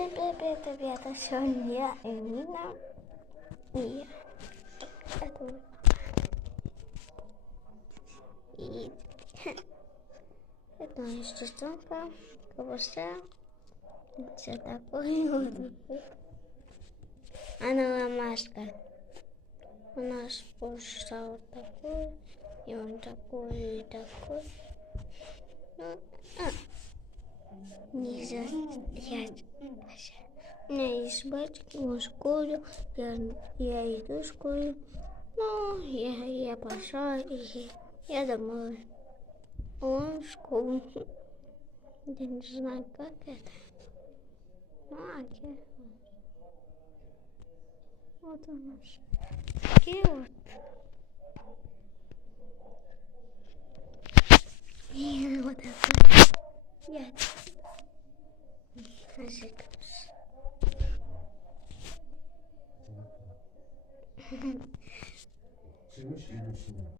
Это Соня и Нина. И это моя сестренка, Кабуса. Все такое вот. Она маска. У нас пошла вот такой, и он такой, и такой. Нельзя взять. У меня есть батьки, он в школе, я иду в школу. Ну, я пошла, и я домой. Он в школу. Я не знаю, как это. Ну, окей. Вот у нас. Такие вот. И вот это. Я.